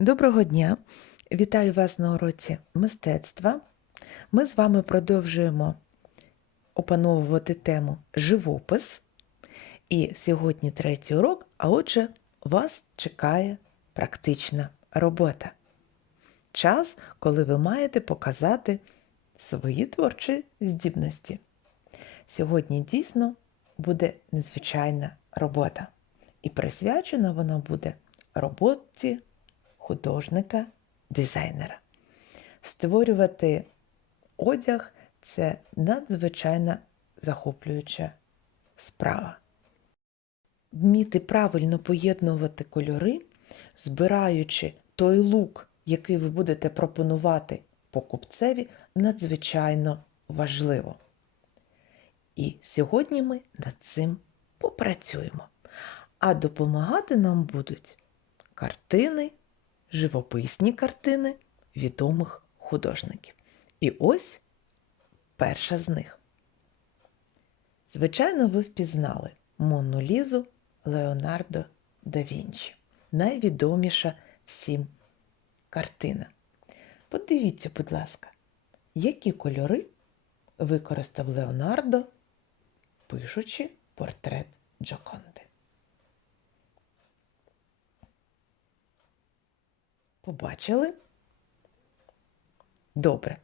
Доброго дня! Вітаю вас на уроці мистецтва. Ми з вами продовжуємо опановувати тему живопис. І сьогодні третій урок, а отже, вас чекає практична робота. Час, коли ви маєте показати свої творчі здібності. Сьогодні дійсно буде незвичайна робота. І присвячена вона буде роботі художника, дизайнера. Створювати одяг це надзвичайно захоплююча справа. Вміти правильно поєднувати кольори, збираючи той лук, який ви будете пропонувати покупцеві, надзвичайно важливо. І сьогодні ми над цим попрацюємо. А допомагати нам будуть картини, живописні картини відомих художників. І ось перша з них. Звичайно, ви впізнали Монну Лізу Леонардо да Вінчі. Найвідоміша всім картина. Подивіться, будь ласка, які кольори використав Леонардо, пишучи портрет Джоконди. Побачили? Добре.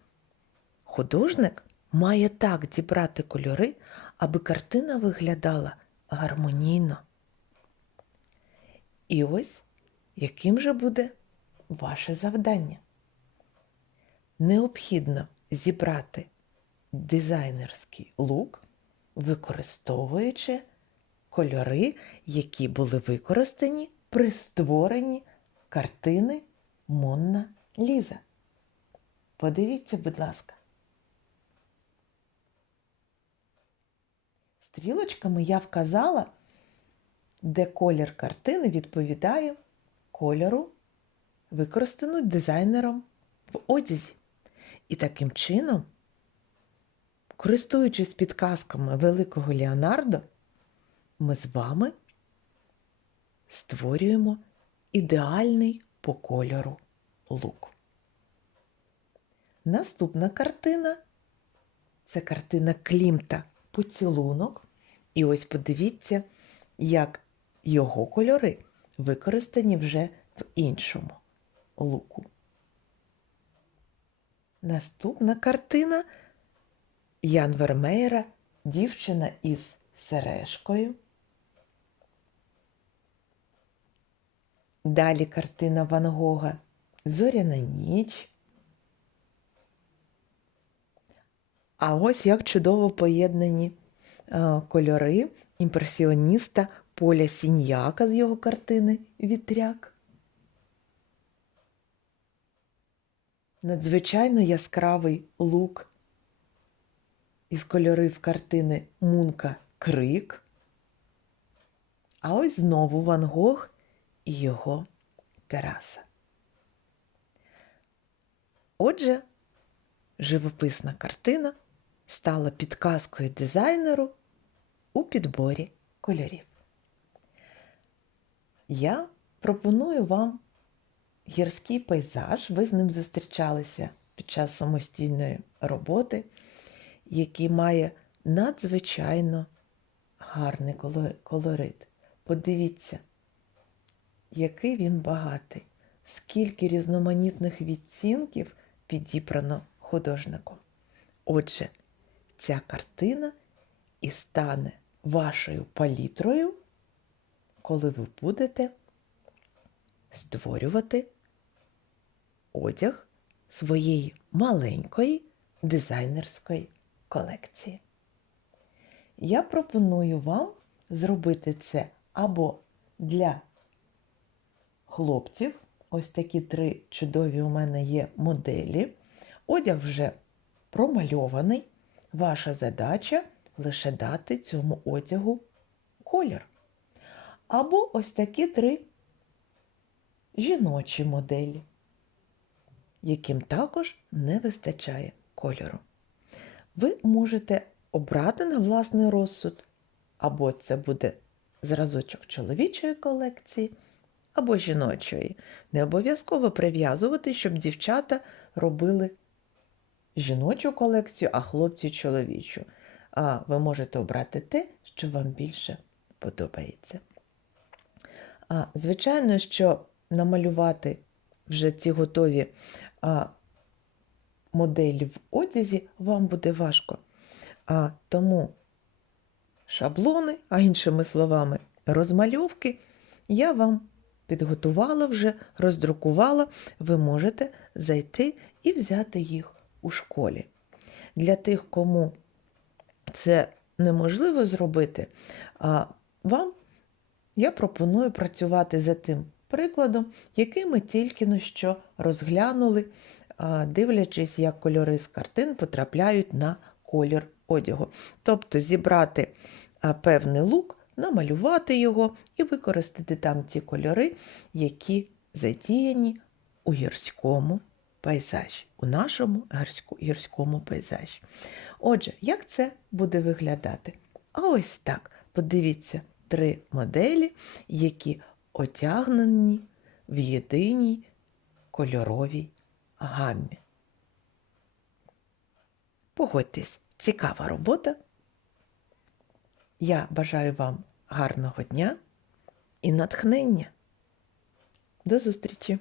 Художник має так дібрати кольори, аби картина виглядала гармонійно. І ось яким же буде ваше завдання? Необхідно зібрати дизайнерський лук, використовуючи кольори, які були використані при створенні картини Монна Ліза. Подивіться, будь ласка. Стрілочками я вказала, де колір картини відповідає кольору, використану дизайнером в одязі. І таким чином, користуючись підказками великого Леонардо, ми з вами створюємо ідеальний по кольору лук. Наступна картина це картина Клімта Поцілунок. І ось подивіться, як його кольори використані вже в іншому луку. Наступна картина Ян Вермеєра Дівчина із сережкою. Далі картина Ван Гога Зоряна ніч. А ось як чудово поєднані е, кольори імпресіоніста Поля Сіньяка з його картини Вітряк. Надзвичайно яскравий лук із кольорів картини Мунка Крик. А ось знову Ван Гог його тераса. Отже, живописна картина стала підказкою дизайнеру у підборі кольорів. Я пропоную вам гірський пейзаж, ви з ним зустрічалися під час самостійної роботи, який має надзвичайно гарний колорит. Подивіться, який він багатий, скільки різноманітних відцінків підібрано художником. Отже, ця картина і стане вашою палітрою, коли ви будете створювати одяг своєї маленької дизайнерської колекції. Я пропоную вам зробити це або для хлопців, ось такі три чудові у мене є моделі. Одяг вже промальований. Ваша задача лише дати цьому одягу колір. Або ось такі три жіночі моделі, яким також не вистачає кольору. Ви можете обрати на власний розсуд, або це буде зразочок чоловічої колекції, або жіночої. Не обов'язково прив'язувати, щоб дівчата робили жіночу колекцію, а хлопці чоловічу. А ви можете обрати те, що вам більше подобається. А, звичайно, що намалювати вже ці готові а, моделі в одязі вам буде важко. А тому шаблони, а іншими словами, розмальовки я вам підготувала вже, роздрукувала. Ви можете зайти і взяти їх у школі. Для тих, кому це неможливо зробити, вам я пропоную працювати за тим прикладом, який ми тільки но що розглянули, дивлячись, як кольори з картин потрапляють на колір одягу. Тобто зібрати певний лук, намалювати його і використати там ті кольори, які задіяні у гірському пейзажі, у нашому гірському пейзажі. Отже, як це буде виглядати? А ось так. Подивіться три моделі, які одягнені в єдиній кольоровій гаммі. Погодьтесь, цікава робота. Я бажаю вам гарного дня і натхнення. До зустрічі!